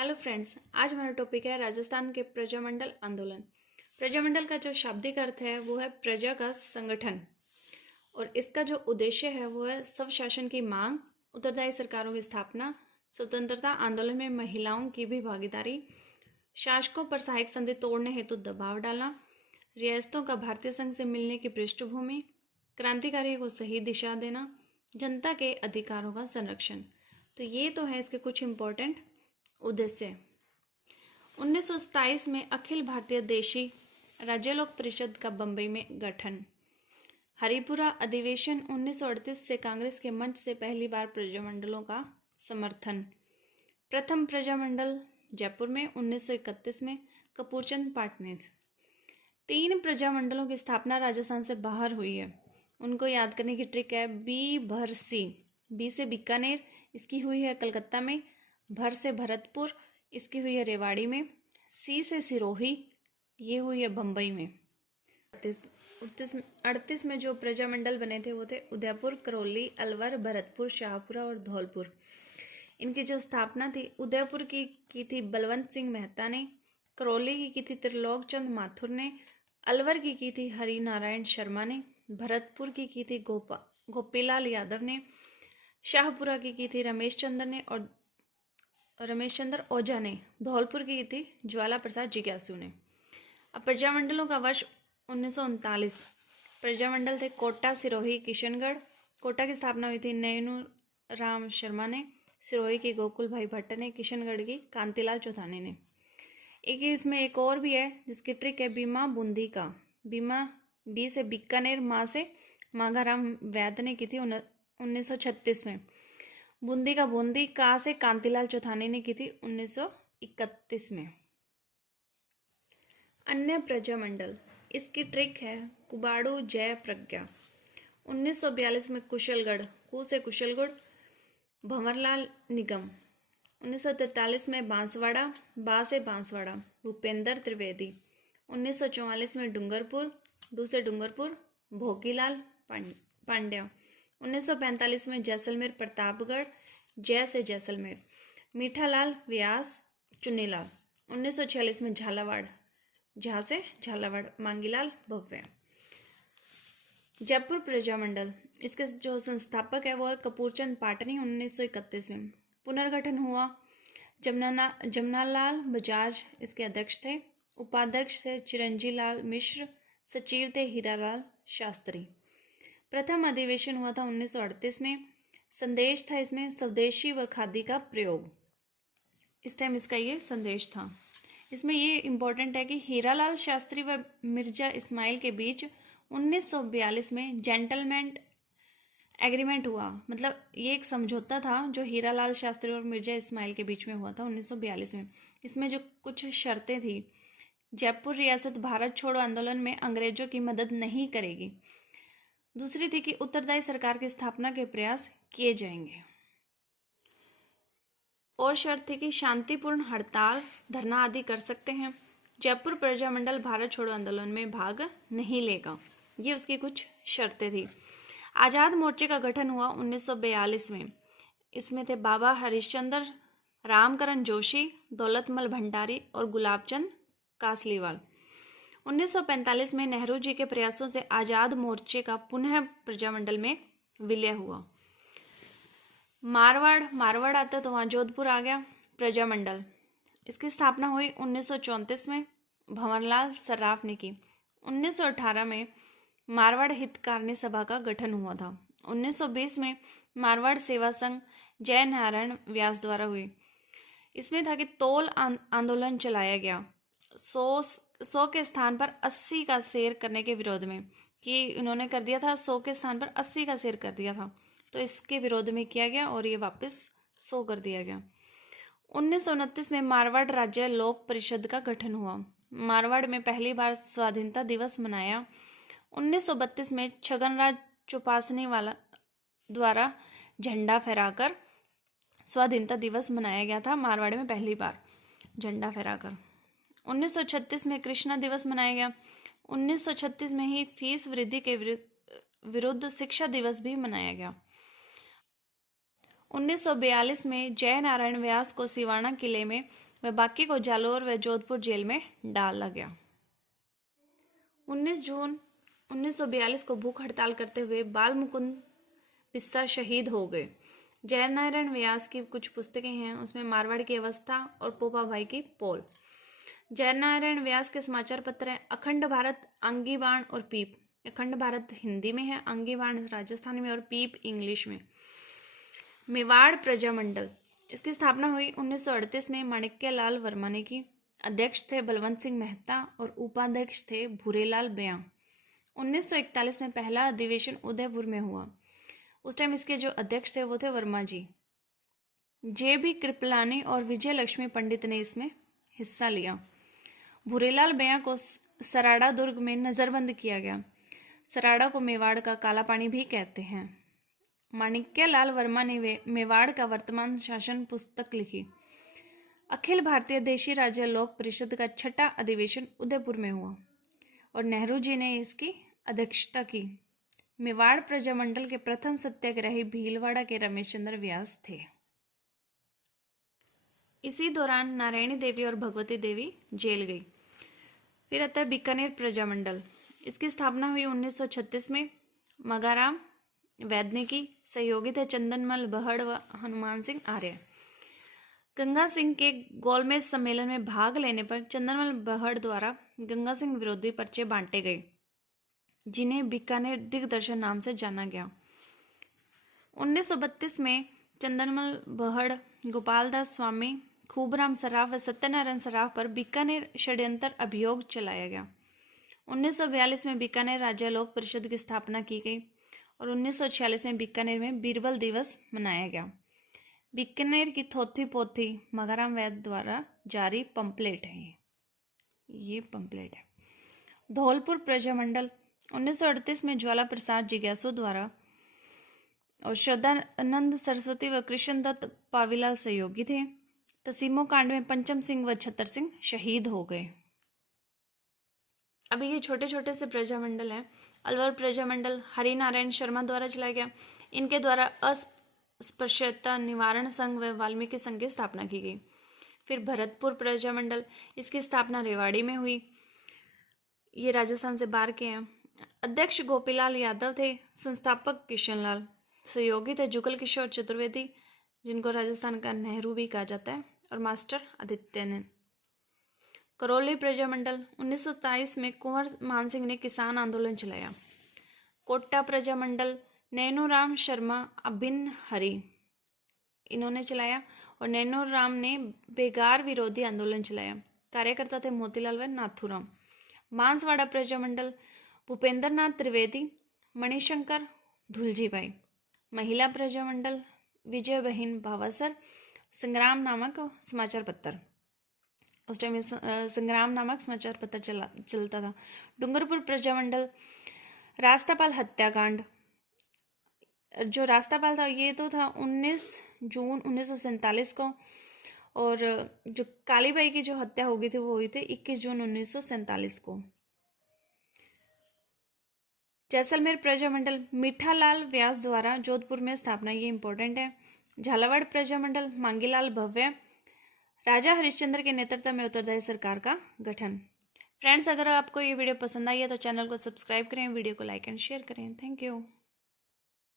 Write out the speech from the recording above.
Hello friends, आज हमारा topic है राजस्थान के प्रजामंडल आंदोलन। प्रजामंडल का जो शाब्दिक अर्थ है वो है प्रजा का संगठन और इसका जो उद्देश्य है वो है स्वशासन की मांग, उत्तरदायी सरकारों की स्थापना, स्वतंत्रता आंदोलन में महिलाओं की भी भागीदारी, शासकों पर सहायक संधि तोड़ने हेतु दबाव डालना, रियासतों का भारतीय संघ से मिलने की पृष्ठभूमि, क्रांतिकारियों को सही दिशा देना, जनता के अधिकारों का संरक्षण। तो ये तो है इसके कुछ इम्पोर्टेंट उद्देश्य। 1927 में अखिल भारतीय देशी राज्य लोक परिषद का बंबई में गठन। हरिपुरा अधिवेशन 1938 से कांग्रेस के मंच से पहली बार प्रजामंडलों का समर्थन। प्रथम प्रजामंडल जयपुर में 1931 में कपूरचंद पाटने। 3 प्रजामंडलों की स्थापना राजस्थान से बाहर हुई है। उनको याद करने की ट्रिक है बी भर सी। बी से बीकानेर, इसकी हुई है कलकत्ता में। भर से भरतपुर, इसकी हुई है रेवाड़ी में। सी से सिरोही, ये हुई है बम्बई में। 38 में जो प्रजामंडल बने थे वो थे उदयपुर, करौली, अलवर, भरतपुर, शाहपुरा और धौलपुर। इनकी जो स्थापना थी उदयपुर की थी बलवंत सिंह मेहता ने, करौली की थी त्रिलोक चंद माथुर ने, अलवर की थी हरि नारायण शर्मा ने, भरतपुर की थी गोपीलाल यादव ने, शाहपुरा की थी रमेश चंद्र ओझा ने, धौलपुर की थी ज्वाला प्रसाद जिज्ञासु ने। अब प्रजामंडलों का वर्ष 1939। प्रजामंडल थे कोटा, सिरोही, किशनगढ़। कोटा की स्थापना हुई थी नैनू राम शर्मा ने, सिरोही की गोकुल भाई भट्ट ने, किशनगढ़ की कांतिलाल चौथानी ने। इसमें एक और भी है जिसकी ट्रिक है बीमा बूंदी का। बीमा बी से बीकानेर, माँ से मांगाराम वैद्य ने की थी 1936 में। बूंदी का बूंदी, का से कांतिलाल चौथानी ने की थी 1931 में। अन्य प्रजामंडल, इसकी ट्रिक है कुबाड़ू जय प्रज्ञा। 1942 में कुशलगढ़, कु से कुशलगढ़, भंवरलाल निगम। 1943 में बांसवाड़ा, बा से बांसवाड़ा, भूपेंद्र त्रिवेदी। 1944 में डूंगरपुर, डू से डूंगरपुर, भोगीलाल पांड्या। 1945 में जैसलमेर, प्रतापगढ़, जय से जैसलमेर, मीठालाल व्यास, चुन्नीलाल। 1946 में झालावाड़, झा से झालावाड़, मांगीलाल भव्य। जयपुर प्रजामंडल, इसके जो संस्थापक है वो है कपूरचंद पाटनी। 1931 में पुनर्गठन हुआ। जमनालाल बजाज इसके अध्यक्ष थे। उपाध्यक्ष थे चिरंजी लाल मिश्र, सचिव थे हीरालाल शास्त्री। प्रथम अधिवेशन हुआ था 1938 में। संदेश था इसमें स्वदेशी व खादी का प्रयोग। इस टाइम इसका ये संदेश था। इसमें ये इम्पोर्टेंट है कि हीरालाल शास्त्री व मिर्जा इस्माइल के बीच 1942 में जेंटलमैन एग्रीमेंट हुआ। मतलब ये एक समझौता था जो हीरालाल शास्त्री और मिर्जा इस्माइल के बीच में हुआ था 1942 में। इसमें जो कुछ शर्तें थी, जयपुर रियासत भारत छोड़ो आंदोलन में अंग्रेजों की मदद नहीं करेगी। दूसरी थी कि उत्तरदायी सरकार की स्थापना के प्रयास किए जाएंगे। और शर्त थी कि शांतिपूर्ण हड़ताल, धरना आदि कर सकते हैं। जयपुर प्रजामंडल भारत छोड़ो आंदोलन में भाग नहीं लेगा। ये उसकी कुछ शर्तें थी। आज़ाद मोर्चे का गठन हुआ 1942 में। इसमें थे बाबा हरिश्चंद्र, रामकरण जोशी, दौलतमल भंडारी और गुलाबचंद कासलीवाल। 1945 में नेहरू जी के प्रयासों से आज़ाद मोर्चे का पुनः प्रजामंडल में विलय हुआ। मारवाड़ आता तो वहाँ जोधपुर आ गया प्रजामंडल। इसकी स्थापना हुई 1934 में, भंवरलाल सर्राफ ने की। 1918 में मारवाड़ हितकारिणी सभा का गठन हुआ था। 1920 में मारवाड़ सेवा संघ जय नारायण व्यास द्वारा हुई। इसमें था कि तोल आंदोलन चलाया गया 100 के स्थान पर 80 का शेर करने के विरोध में, कि उन्होंने कर दिया था 100 के स्थान पर 80 का शेर कर दिया था, तो इसके विरोध में किया गया और ये वापस 100 कर दिया गया। 1929 में मारवाड़ राज्य लोक परिषद का गठन हुआ। मारवाड़ में पहली बार स्वाधीनता दिवस मनाया। 1932 में छगनराज चौपासनी वाला द्वारा झंडा फहराकर स्वाधीनता दिवस मनाया गया था। मारवाड़ में पहली बार झंडा फहराकर। 1936 में कृष्णा दिवस मनाया गया। 1936 में ही फीस वृद्धि के विरुद्ध शिक्षा दिवस भी मनाया गया। 1942 में जय नारायण व्यास को सिवाना किले में व बाकी को जालोर व जोधपुर जेल में डाला गया। 19 जून 1942 को भूख हड़ताल करते हुए बाल मुकुंद पिस्सा शहीद हो गए। जयनारायण व्यास की कुछ पुस्तकें हैं, उसमें मारवाड़ की अवस्था और पोपा भाई की पोल। जयनारायण व्यास के समाचार पत्र हैं अखंड भारत, आंगीबाण और पीप। अखंड भारत हिंदी में है, आंगीबाण राजस्थानी में और पीप इंग्लिश में। मेवाड़ प्रजामंडल, इसकी स्थापना हुई 1938 में माणिक्यलाल वर्मा ने की। अध्यक्ष थे बलवंत सिंह मेहता और उपाध्यक्ष थे भूरेलाल बयां। 1941 में पहला अधिवेशन उदयपुर में हुआ। उस टाइम इसके जो अध्यक्ष थे वो थे वर्मा जी। जे.बी. कृपलानी और विजय लक्ष्मी पंडित ने इसमें हिस्सा लिया। भूरेलाल बयां को सराड़ा दुर्ग में नजरबंद किया गया। सराड़ा को मेवाड़ का काला पानी भी कहते हैं। माणिक्यलाल वर्मा ने मेवाड़ का वर्तमान शासन पुस्तक लिखी। अखिल भारतीय देशी राज्य लोक परिषद का छठा अधिवेशन उदयपुर में हुआ और नेहरू जी ने इसकी अध्यक्षता की। मेवाड़ प्रजामंडल के प्रथम सत्याग्रही भीलवाड़ा के रमेश चंद्र व्यास थे। इसी दौरान नारायणी देवी और भगवती देवी जेल गई। फिर आता है बीकानेर प्रजामंडल, इसकी स्थापना हुई 1936 में। मगाराम वैद्य की सहयोगी थे चंदनमल बहड़ व हनुमान सिंह आर्य। गंगा सिंह के गोलमेज सम्मेलन में भाग लेने पर चंदनमल बहड़ द्वारा गंगा सिंह विरोधी पर्चे बांटे गए, जिन्हें बीकानेर दिग्दर्शन नाम से जाना गया। 1932 में चंदनमल बहड़, गोपाल दास स्वामी, खूबराम सराफ व सत्यनारायण सराफ पर बीकानेर षड्यंत्र अभियोग चलाया गया। 1942 में बीकानेर राज्य लोक परिषद की स्थापना की गई और 1946 में बीकानेर में बीरबल दिवस मनाया गया। बीकानेर की थोथी पोथी मगाराम वैद्य द्वारा जारी पंपलेट है, ये पंपलेट है। धौलपुर प्रजामंडल 1938 में ज्वाला प्रसाद जिज्ञासु द्वारा और श्रद्धानंद सरस्वती व कृष्णदत्त पावीलाल सहयोगी थे। तसीमो कांड में पंचम सिंह व छतर सिंह शहीद हो गए। अभी ये छोटे छोटे से प्रजामंडल हैं। अलवर प्रजामंडल हरिनारायण शर्मा द्वारा चलाया गया। इनके द्वारा अस्पृश्यता निवारण संघ व वाल्मीकि संघ की स्थापना की गई। फिर भरतपुर प्रजामंडल, इसकी स्थापना रेवाड़ी में हुई। ये राजस्थान से बाहर के हैं। अध्यक्ष गोपीलाल यादव थे, संस्थापक किशनलाल, सहयोगी थे जुगल किशोर चतुर्वेदी, जिनको राजस्थान का नेहरू भी कहा जाता है, और मास्टर आदित्यनंद। करौली प्रजामंडल 1927 में कुंवर मानसिंह ने किसान आंदोलन चलाया। कोट्टा प्रजामंडल नैनूराम शर्मा अभिन्न हरि, इन्होंने चलाया और नैनूराम ने बेगार विरोधी आंदोलन चलाया। कार्यकर्ता थे मोतीलाल व नाथूराम। बांसवाड़ा प्रजामंडल भूपेंद्र नाथ त्रिवेदी, मणिशंकर धुलजीभाई। महिला प्रजामंडल विजय बहन भावासर, संग्राम नामक समाचार पत्र, उस टाइम संग्राम नामक समाचार पत्र चलता था। डूंगरपुर प्रजामंडल रास्तापाल हत्याकांड, जो रास्तापाल था ये तो था 19 जून 1947 को, और जो कालीबाई की जो हत्या हो गई थी वो हुई थी 21 जून 1947 को। जैसलमेर प्रजामंडल मीठालाल व्यास द्वारा जोधपुर में स्थापना, ये इंपॉर्टेंट है। झालावाड़ प्रजामंडल मांगीलाल भव्य, राजा हरिश्चंद्र के नेतृत्व में उत्तरदायी सरकार का गठन। फ्रेंड्स, अगर आपको ये वीडियो पसंद आई है तो चैनल को सब्सक्राइब करें, वीडियो को लाइक एंड शेयर करें। Thank you.